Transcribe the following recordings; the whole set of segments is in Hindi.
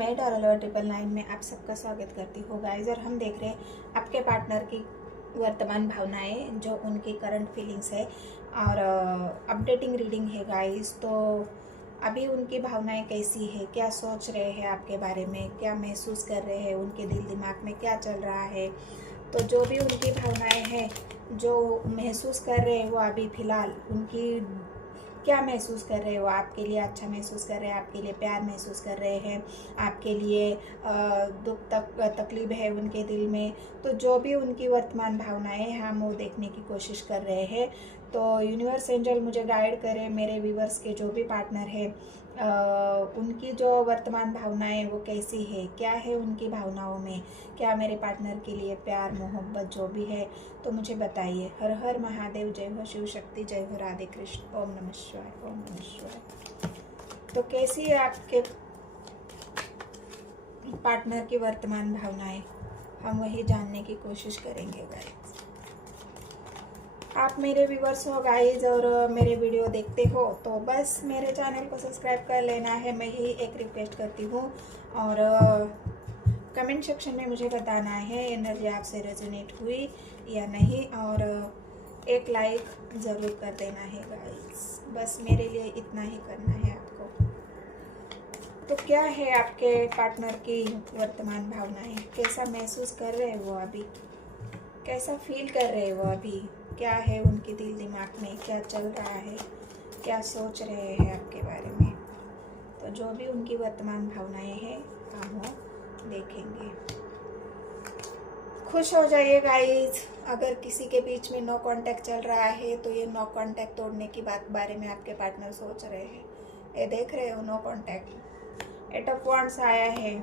मैं डॉलर 999 में आप सबका स्वागत करती हूँ गाइज। और हम देख रहे हैं आपके पार्टनर की वर्तमान भावनाएं, जो उनकी करंट फीलिंग्स है और अपडेटिंग रीडिंग है गाइज। तो अभी उनकी भावनाएं कैसी है, क्या सोच रहे हैं आपके बारे में, क्या महसूस कर रहे हैं, उनके दिल दिमाग में क्या चल रहा है। तो जो भी उनकी भावनाएं हैं, जो महसूस कर रहे हैं वो अभी फ़िलहाल उनकी क्या महसूस कर रहे हो, आपके लिए अच्छा महसूस कर रहे हैं, आपके लिए प्यार महसूस कर रहे हैं, आपके लिए दुख तकलीफ है उनके दिल में। तो जो भी उनकी वर्तमान भावनाएं हैं हम वो देखने की कोशिश कर रहे हैं। तो यूनिवर्स एंजल मुझे गाइड करे, मेरे व्यूवर्स के जो भी पार्टनर है उनकी जो वर्तमान भावनाएं वो कैसी है, क्या है उनकी भावनाओं में, क्या मेरे पार्टनर के लिए प्यार मोहब्बत जो भी है तो मुझे बताइए। हर हर महादेव, जय हो शिव शक्ति, जय हो राधे कृष्ण, ओम नमः शिवाय, ओम नमः शिवाय। तो कैसी है आपके पार्टनर की वर्तमान भावनाएं, हम वही जानने की कोशिश करेंगे गाइस। आप मेरे व्यूवर्स हो गाइज और मेरे वीडियो देखते हो तो बस मेरे चैनल को सब्सक्राइब कर लेना है, मैं ही एक रिक्वेस्ट करती हूँ। और कमेंट सेक्शन में मुझे बताना है एनर्जी आपसे रेजोनेट हुई या नहीं, और एक लाइक ज़रूर कर देना है गाइस। बस मेरे लिए इतना ही करना है आपको। तो क्या है आपके पार्टनर की वर्तमान भावनाएं, कैसा महसूस कर रहे हैं वो अभी, कैसा फील कर रहे हैं वो अभी, क्या है उनके दिल दिमाग में, क्या चल रहा है, क्या सोच रहे हैं आपके बारे में। तो जो भी उनकी वर्तमान भावनाएं हैं हम वो देखेंगे। खुश हो जाइए गाइज। अगर किसी के बीच में नो कांटेक्ट चल रहा है तो ये नो कांटेक्ट तोड़ने की बारे में आपके पार्टनर सोच रहे हैं। ये देख रहे हो नो कांटेक्ट, 8 ऑफ वांड्स आया है।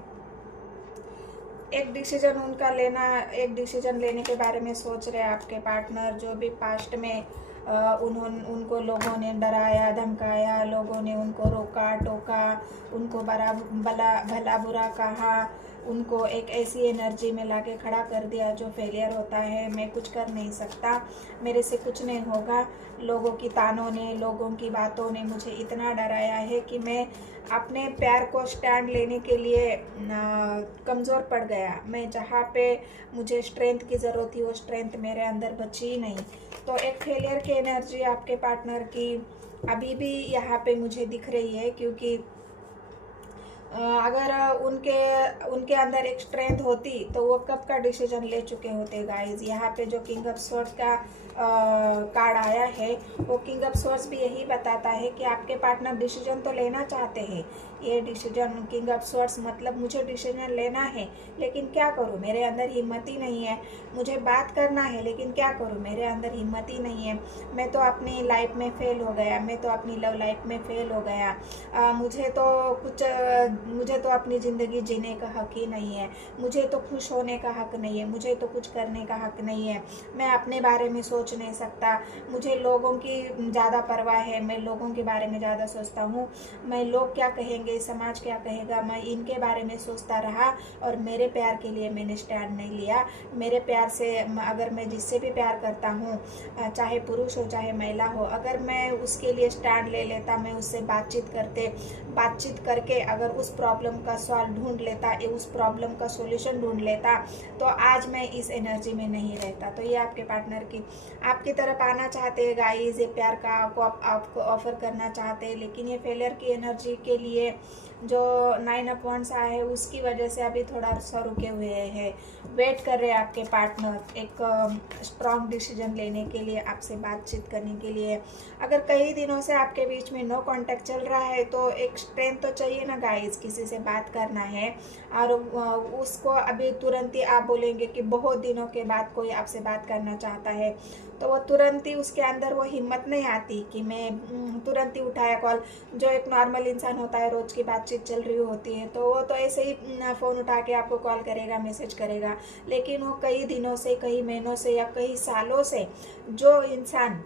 एक डिसीजन उनका लेना, एक डिसीजन लेने के बारे में सोच रहे हैं आपके पार्टनर। जो भी पास्ट में उनको लोगों ने डराया धमकाया, लोगों ने उनको रोका टोका, उनको भला बुरा कहा, उनको एक ऐसी एनर्जी में लाके खड़ा कर दिया जो फेलियर होता है। मैं कुछ कर नहीं सकता, मेरे से कुछ नहीं होगा, लोगों की तानों ने, लोगों की बातों ने मुझे इतना डराया है कि मैं अपने प्यार को स्टैंड लेने के लिए कमज़ोर पड़ गया। मैं जहाँ पे मुझे स्ट्रेंथ की ज़रूरत थी वो स्ट्रेंथ मेरे अंदर बची ही नहीं। तो एक फेलियर की एनर्जी आपके पार्टनर की अभी भी यहाँ पे मुझे दिख रही है, क्योंकि अगर उनके अंदर एक स्ट्रेंथ होती तो वो कब का डिसीजन ले चुके होते गाइज। यहाँ पे जो किंग ऑफ स्वॉर्ड्स का कार्ड आया है वो किंग ऑफ स्वॉर्ड्स भी यही बताता है कि आपके पार्टनर डिसीजन तो लेना चाहते हैं। ये डिसीजन किंग ऑफ स्वॉर्ड्स मतलब मुझे डिसीजन लेना है लेकिन क्या करूँ, मेरे अंदर हिम्मत ही नहीं है। मुझे बात करना है लेकिन क्या करूँ, मेरे अंदर हिम्मत ही नहीं है। मैं तो अपनी लाइफ में फेल हो गया, मैं तो अपनी लव लाइफ में फेल हो गया। मुझे तो अपनी ज़िंदगी जीने का हक ही नहीं है, मुझे तो खुश होने का हक नहीं है, मुझे तो कुछ करने का हक नहीं है। मैं अपने बारे में सोच नहीं सकता, मुझे लोगों की ज़्यादा परवाह है, मैं लोगों के बारे में ज़्यादा सोचता हूँ। मैं लोग क्या कहेंगे, समाज क्या कहेगा, मैं इनके बारे में सोचता रहा और मेरे प्यार के लिए मैंने स्टैंड नहीं लिया। मेरे प्यार से अगर मैं जिससे भी प्यार करता हूँ, चाहे पुरुष हो चाहे महिला हो, अगर मैं उसके लिए स्टैंड ले लेता, मैं उससे बातचीत करके अगर उस प्रॉब्लम का सॉल्व ढूंढ लेता, उस प्रॉब्लम का सॉल्यूशन ढूंढ लेता, तो आज मैं इस एनर्जी में नहीं रहता। तो ये आपके पार्टनर की आपकी तरफ आना चाहते हैं गाइस, ये प्यार का आपको ऑफर करना चाहते हैं, लेकिन ये फेलियर की एनर्जी के लिए जो 9 ऑफ वांड्स आया है उसकी वजह से अभी थोड़ा सा रुके हुए हैं। वेट कर रहे हैं आपके पार्टनर एक स्ट्रॉन्ग डिसीजन लेने के लिए, आपसे बातचीत करने के लिए। अगर कई दिनों से आपके बीच में नो कांटेक्ट चल रहा है तो एक स्ट्रेंथ तो चाहिए ना गाइस, किसी से बात करना है और उसको अभी तुरंत ही आप बोलेंगे कि बहुत दिनों के बाद कोई आपसे बात करना चाहता है, तो वो तुरंत ही उसके अंदर वो हिम्मत नहीं आती कि मैं तुरंत ही उठाया कॉल। जो एक नॉर्मल इंसान होता है, रोज़ की बातचीत चल रही होती है तो वो तो ऐसे ही फ़ोन उठा के आपको कॉल करेगा, मैसेज करेगा। लेकिन वो कई दिनों से, कई महीनों से या कई सालों से जो इंसान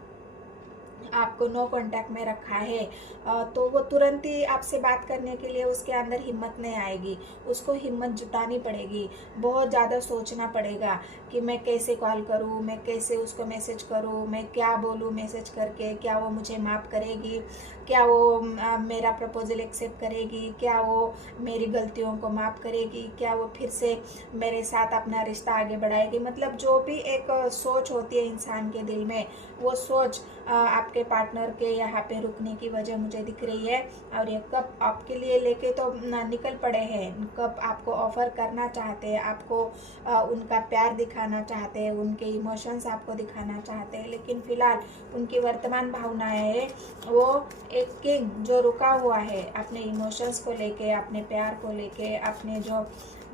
आपको नो कांटेक्ट में रखा है, तो वो तुरंत ही आपसे बात करने के लिए उसके अंदर हिम्मत नहीं आएगी। उसको हिम्मत जुटानी पड़ेगी, बहुत ज़्यादा सोचना पड़ेगा कि मैं कैसे कॉल करूँ, मैं कैसे उसको मैसेज करूँ, मैं क्या बोलूँ मैसेज करके, क्या वो मुझे माफ़ करेगी, क्या वो मेरा प्रपोजल एक्सेप्ट करेगी, क्या वो मेरी गलतियों को माफ़ करेगी, क्या वो फिर से मेरे साथ अपना रिश्ता आगे बढ़ाएगी। मतलब जो भी एक सोच होती है इंसान के दिल में, वो सोच आपके पार्टनर के यहाँ पे रुकने की वजह मुझे दिख रही है। और ये कब आपके लिए लेके तो निकल पड़े हैं, कब आपको ऑफर करना चाहते हैं, आपको उनका प्यार दिखाना चाहते हैं, उनके इमोशंस आपको दिखाना चाहते हैं, लेकिन फिलहाल उनकी वर्तमान भावनाएं है वो एक किंग जो रुका हुआ है अपने इमोशंस को लेके, अपने प्यार को लेके, अपने जो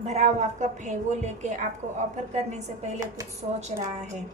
भरा हुआ कप है वो लेके आपको ऑफर करने से पहले कुछ सोच रहा है।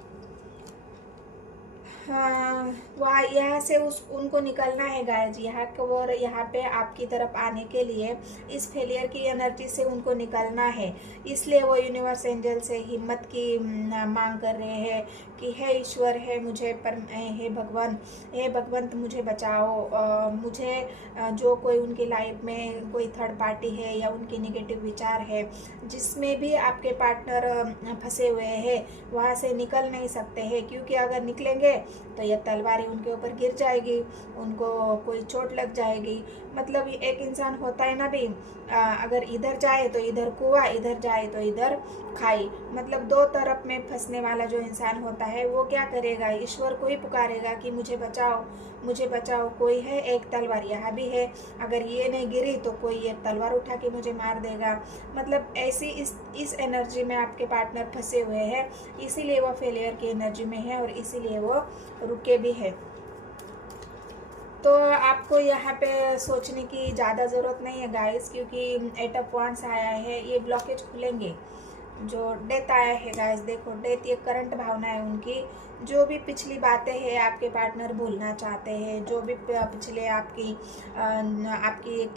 हाँ, वहाँ यहाँ से उनको निकलना है गाइज। यहाँ को और यहाँ पे आपकी तरफ आने के लिए इस फेलियर की एनर्जी से उनको निकलना है। इसलिए वो यूनिवर्स एंजल से हिम्मत की मांग कर रहे हैं कि हे ईश्वर, है मुझे पर हे भगवान, हे भगवंत मुझे बचाओ। मुझे जो कोई उनकी लाइफ में कोई थर्ड पार्टी है या उनकी निगेटिव विचार है, जिसमें भी आपके पार्टनर फंसे हुए हैं, वहाँ से निकल नहीं सकते हैं। क्योंकि अगर निकलेंगे तो ये तलवारें उनके ऊपर गिर जाएगी, उनको कोई चोट लग जाएगी। मतलब एक इंसान होता है ना भी, अगर इधर जाए तो इधर कुआं, इधर जाए तो इधर खाई। मतलब दो तरफ में फंसने वाला जो इंसान होता है वो क्या करेगा, ईश्वर को ही पुकारेगा कि मुझे बचाओ, मुझे बचाओ। कोई है एक तलवार यहाँ भी है, अगर ये नहीं गिरी तो कोई ये तलवार उठा के मुझे मार देगा। मतलब ऐसी इस एनर्जी में आपके पार्टनर फंसे हुए हैं, इसीलिए वो फेलियर की एनर्जी में है और इसीलिए वो रुके भी है। तो आपको यहाँ पे सोचने की ज़्यादा ज़रूरत नहीं है गाइस, क्योंकि 8 ऑफ वांड्स आया है, ये ब्लॉकेज खुलेंगे। जो डेथ आया है गाइस, देखो डेथ ये करंट भावना है उनकी। जो भी पिछली बातें हैं आपके पार्टनर भूलना चाहते हैं, जो भी पिछले आपकी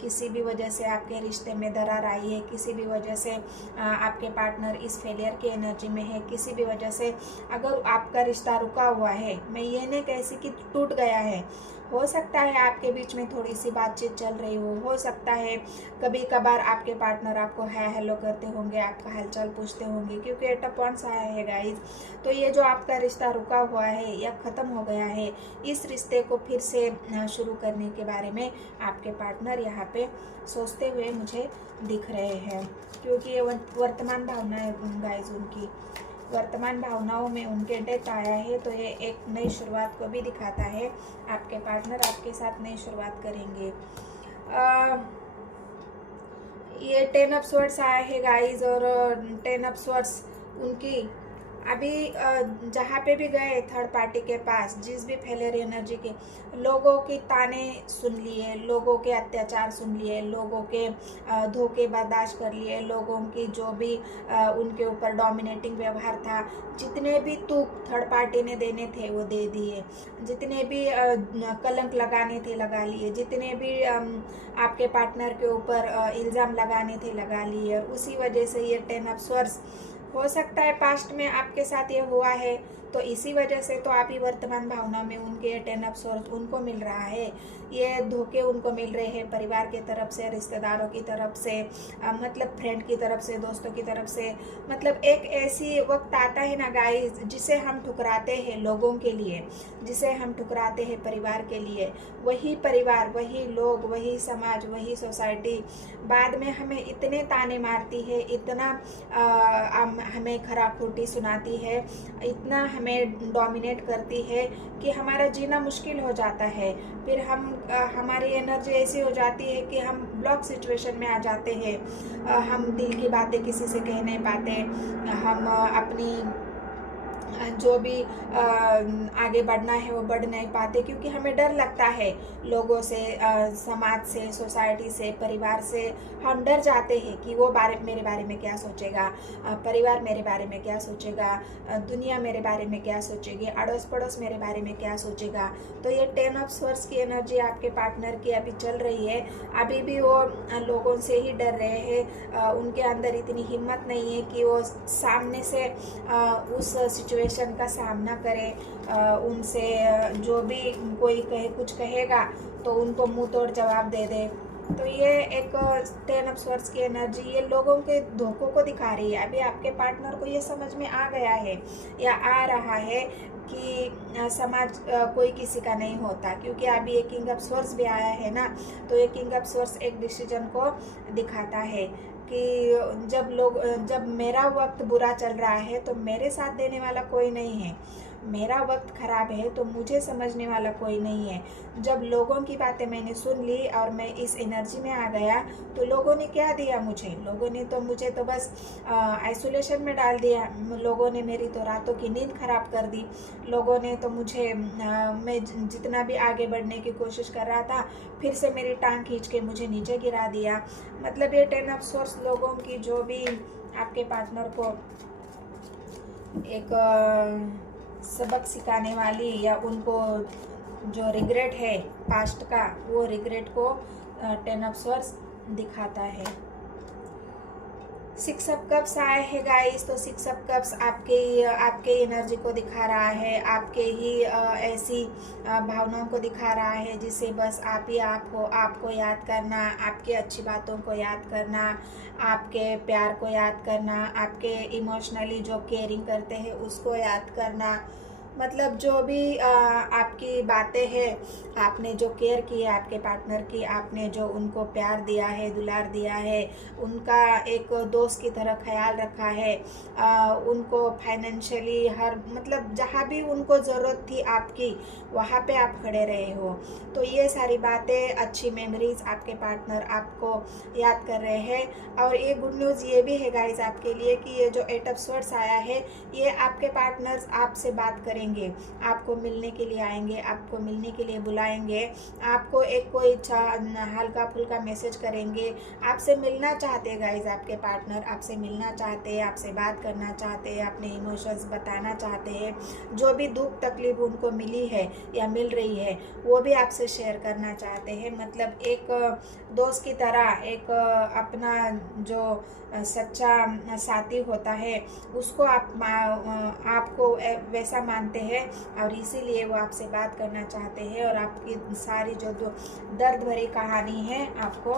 किसी भी वजह से आपके रिश्ते में दरार आई है, किसी भी वजह से आपके पार्टनर इस फेलियर की एनर्जी में है, किसी भी वजह से अगर आपका रिश्ता रुका हुआ है, मैं ये नहीं कहती कि टूट गया है, हो सकता है आपके बीच में थोड़ी सी बातचीत चल रही हो सकता है कभी कभार आपके पार्टनर आपको हाय हेलो करते होंगे, आपका हालचाल पूछते होंगे, क्योंकि 8 ऑफ वांड्स आया है गाइस। तो ये जो आपका रिश्ता रुका हुआ है या ख़त्म हो गया है, इस रिश्ते को फिर से शुरू करने के बारे में आपके पार्टनर यहाँ पे सोचते हुए मुझे दिख रहे हैं, क्योंकि ये वर्तमान भावना है गाइस उनकी। वर्तमान भावनाओं में उनके डेथ आया है, तो ये एक नई शुरुआत को भी दिखाता है। आपके पार्टनर आपके साथ नई शुरुआत करेंगे। ये 10 ऑफ स्वॉर्ड्स आया है गाइस, और 10 ऑफ स्वॉर्ड्स उनकी अभी जहाँ पे भी गए थर्ड पार्टी के पास, जिस भी फेलियर एनर्जी के लोगों की ताने सुन लिए, लोगों के अत्याचार सुन लिए, लोगों के धोखे बर्दाश्त कर लिए, लोगों की जो भी उनके ऊपर डोमिनेटिंग व्यवहार था, जितने भी तुक थर्ड पार्टी ने देने थे वो दे दिए, जितने भी कलंक लगाने थे लगा लिए, जितने भी आपके पार्टनर के ऊपर इल्ज़ाम लगाने थे लगा लिए। और उसी वजह से ये 10 ऑफ स्वॉर्ड्स हो सकता है पास्ट में आपके साथ ये हुआ है, तो इसी वजह से तो आप ही वर्तमान भावना में उनके 10 ऑफ स्वॉर्ड्स उनको मिल रहा है। ये धोखे उनको मिल रहे हैं परिवार की तरफ से, रिश्तेदारों की तरफ से, मतलब फ्रेंड की तरफ से, दोस्तों की तरफ से। मतलब एक ऐसी वक्त आता है ना गाइस, जिसे हम ठुकराते हैं लोगों के लिए, जिसे हम ठुकराते हैं परिवार के लिए, वही परिवार, वही लोग, वही समाज, वही सोसाइटी बाद में हमें इतने ताने मारती है, इतना हमें खराब खोटी सुनाती है, इतना हमें डोमिनेट करती है कि हमारा जीना मुश्किल हो जाता है। फिर हमारी एनर्जी ऐसी हो जाती है कि हम ब्लॉक सिचुएशन में आ जाते हैं। हम दिल की बातें किसी से कह नहीं पाते, हम अपनी जो भी आगे बढ़ना है वो बढ़ नहीं पाते, क्योंकि हमें डर लगता है लोगों से, समाज से, सोसाइटी से, परिवार से। हम डर जाते हैं कि वो मेरे बारे में क्या सोचेगा, परिवार मेरे बारे में क्या सोचेगा, दुनिया मेरे बारे में क्या सोचेगी, अड़ोस पड़ोस मेरे बारे में क्या सोचेगा। तो ये 10 ऑफ स्वॉर्ड्स की एनर्जी आपके पार्टनर की अभी चल रही है। अभी भी वो लोगों से ही डर रहे हैं, उनके अंदर इतनी हिम्मत नहीं है कि वो सामने से उस सिचुएशन सिचुएशन का सामना करें, उनसे जो भी कोई कुछ कहेगा तो उनको मुंह तोड़ जवाब दे दे। तो ये एक 10 ऑफ स्वॉर्ड्स की एनर्जी ये लोगों के धोखों को दिखा रही है। अभी आपके पार्टनर को ये समझ में आ गया है या आ रहा है कि समाज कोई किसी का नहीं होता, क्योंकि अभी ये किंग ऑफ स्वॉर्ड्स भी आया है ना। तो ये किंग ऑफ स्वॉर्ड्स एक डिसीजन को दिखाता है कि जब मेरा वक्त बुरा चल रहा है तो मेरे साथ देने वाला कोई नहीं है, मेरा वक्त खराब है तो मुझे समझने वाला कोई नहीं है। जब लोगों की बातें मैंने सुन ली और मैं इस एनर्जी में आ गया तो लोगों ने क्या दिया मुझे, लोगों ने तो मुझे तो बस आइसोलेशन में डाल दिया। लोगों ने मेरी तो रातों की नींद खराब कर दी। लोगों ने तो मुझे मैं जितना भी आगे बढ़ने की कोशिश कर रहा था फिर से मेरी टांग खींच के मुझे नीचे गिरा दिया। मतलब ये 10 ऑफ स्वॉर्ड्स लोगों की जो भी आपके पार्टनर को एक सबक सिखाने वाली या उनको जो रिग्रेट है पास्ट का, वो रिग्रेट को 10 ऑफ स्वॉर्ड्स दिखाता है। 6 ऑफ कप्स आए हैं गाइस, तो 6 ऑफ कप्स आपके एनर्जी को दिखा रहा है, आपके ही ऐसी भावनाओं को दिखा रहा है जिसे बस आप ही आप हो। आपको याद करना, आपकी अच्छी बातों को याद करना, आपके प्यार को याद करना, आपके इमोशनली जो केयरिंग करते हैं उसको याद करना। मतलब जो भी आपकी बातें हैं, आपने जो केयर की है आपके पार्टनर की, आपने जो उनको प्यार दिया है, दुलार दिया है, उनका एक दोस्त की तरह ख्याल रखा है, उनको फाइनेंशियली मतलब जहाँ भी उनको ज़रूरत थी आपकी वहाँ पे आप खड़े रहे हो। तो ये सारी बातें, अच्छी मेमोरीज आपके पार्टनर आपको याद कर रहे हैं। और ये गुड न्यूज़ ये भी है गाइस आपके लिए कि ये जो 8 ऑफ स्वॉर्ड्स आया है ये आपके पार्टनर्स आपसे बात करेंगे, आपको मिलने के लिए आएंगे, आपको मिलने के लिए बुलाएंगे, आपको एक कोई हल्का फुल्का मैसेज करेंगे, आपसे मिलना चाहते हैं गाइस। आपके पार्टनर आपसे मिलना चाहते हैं, आपसे बात करना चाहते हैं, अपने इमोशंस बताना चाहते हैं, जो भी दुख तकलीफ उनको मिली है या मिल रही है वो भी आपसे शेयर करना चाहते हैं। मतलब एक दोस्त की तरह, एक अपना जो सच्चा साथी होता है उसको आपको वैसा मानते हैं और इसीलिए वो आपसे बात करना चाहते हैं और आपकी सारी जो दर्द भरी कहानी है आपको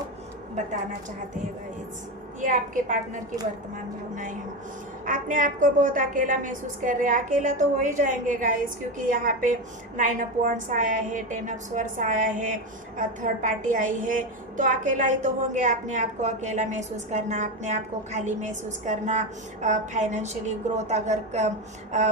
बताना चाहते हैं गाइस। ये आपके पार्टनर की वर्तमान भावनाएं हैं। आपने आपको बहुत अकेला महसूस कर रहे हैं, अकेला तो हो ही जाएंगे गाइस, क्योंकि यहाँ पे 9 ऑफ वांड्स आया है, 10 ऑफ स्वॉर्ड्स आया है, थर्ड पार्टी आई है, तो अकेला ही तो होंगे। अपने आप को अकेला महसूस करना, अपने आप को खाली महसूस करना, फाइनेंशियली ग्रोथ अगर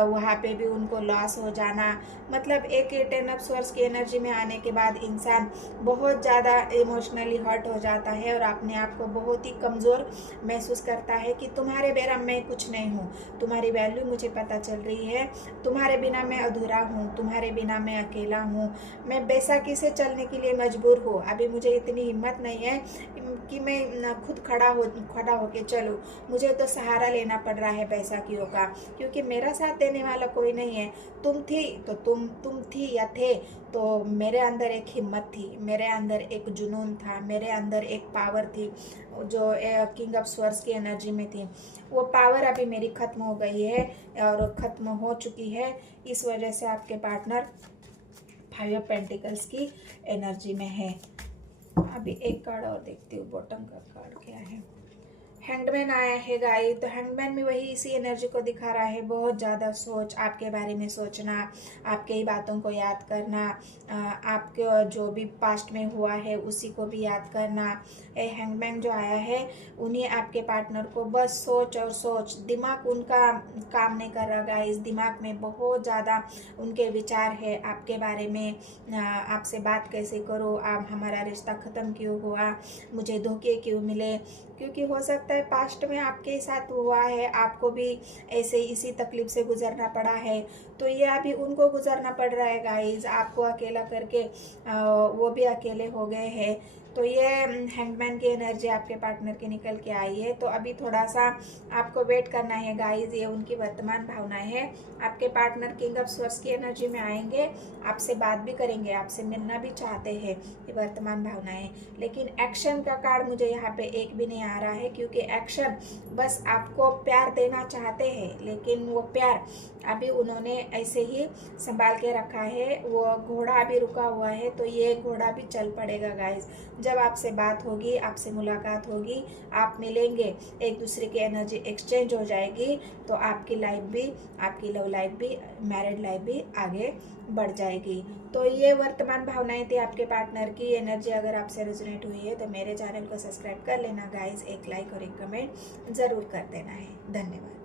वहाँ पे भी उनको लॉस हो जाना। मतलब एक 10 ऑफ स्वॉर्ड्स की एनर्जी में आने के बाद इंसान बहुत ज़्यादा इमोशनली हर्ट हो जाता है और अपने आप को बहुत ही कमज़ोर महसूस करता है कि तुम्हारे बेरा मैं कुछ नहीं हूँ, तुम्हारी वैल्यू मुझे पता चल रही है, तुम्हारे बिना मैं अधूरा हूँ, तुम्हारे बिना मैं अकेला हूँ, मैं बैसाखी से चलने के लिए मजबूर हूँ। अभी मुझे इतनी हिम्मत नहीं है कि मैं खुद खड़ा होके चलूँ, मुझे तो सहारा लेना पड़ रहा है बैसाखियों का, क्योंकि मेरा साथ देने वाला कोई नहीं है। तुम थी तो तुम थी या थे तो मेरे अंदर एक हिम्मत थी, मेरे अंदर एक जुनून था, मेरे अंदर एक पावर थी जो किंग ऑफ स्वॉर्ड्स की एनर्जी में थी। वो पावर अभी मेरी ख़त्म हो गई है और ख़त्म हो चुकी है। इस वजह से आपके पार्टनर 5 ऑफ पेंटिकल्स की एनर्जी में है। अभी एक कार्ड और देखती हूँ, बॉटम का कार्ड क्या है। हैंगमैन आया है गाइस, तो हैंगमैन में वही इसी एनर्जी को दिखा रहा है। बहुत ज़्यादा सोच, आपके बारे में सोचना, आपके ही बातों को याद करना, आपके जो भी पास्ट में हुआ है उसी को भी याद करना। हैंगमैन जो आया है उन्हीं आपके पार्टनर को बस सोच और सोच, दिमाग उनका काम नहीं कर रहा गाइस। दिमाग में बहुत ज़्यादा उनके विचार है आपके बारे में, आपसे बात कैसे करूँ, आप हमारा रिश्ता ख़त्म क्यों हुआ, मुझे धोखे क्यों मिले, क्योंकि हो सकता है पास्ट में आपके साथ हुआ है, आपको भी ऐसे इसी तकलीफ से गुजरना पड़ा है। तो ये अभी उनको गुजरना पड़ रहा है गाइस, आपको अकेला करके वो भी अकेले हो गए हैं। तो ये हैंगमैन की एनर्जी आपके पार्टनर की निकल के आई है। तो अभी थोड़ा सा आपको वेट करना है गाइस, ये उनकी वर्तमान भावनाएं हैं। आपके पार्टनर किंग ऑफ स्वॉर्ड्स की एनर्जी में आएंगे, आपसे बात भी करेंगे, आपसे मिलना भी चाहते हैं, ये वर्तमान भावनाएं। लेकिन एक्शन का कार्ड मुझे यहाँ पे एक भी नहीं आ रहा है, क्योंकि एक्शन बस आपको प्यार देना चाहते हैं, लेकिन वो प्यार अभी उन्होंने ऐसे ही संभाल के रखा है। वो घोड़ा अभी रुका हुआ है, तो ये घोड़ा भी चल पड़ेगा गाइस। जब आपसे बात होगी, आपसे मुलाकात होगी, आप मिलेंगे, एक दूसरे की एनर्जी एक्सचेंज हो जाएगी, तो आपकी लाइफ भी, आपकी लव लाइफ भी, मैरिड लाइफ भी आगे बढ़ जाएगी। तो ये वर्तमान भावनाएं थी आपके पार्टनर की एनर्जी। अगर आपसे रेजोनेट हुई है तो मेरे चैनल को सब्सक्राइब कर लेना गाइस, एक लाइक और एक कमेंट ज़रूर कर देना है। धन्यवाद।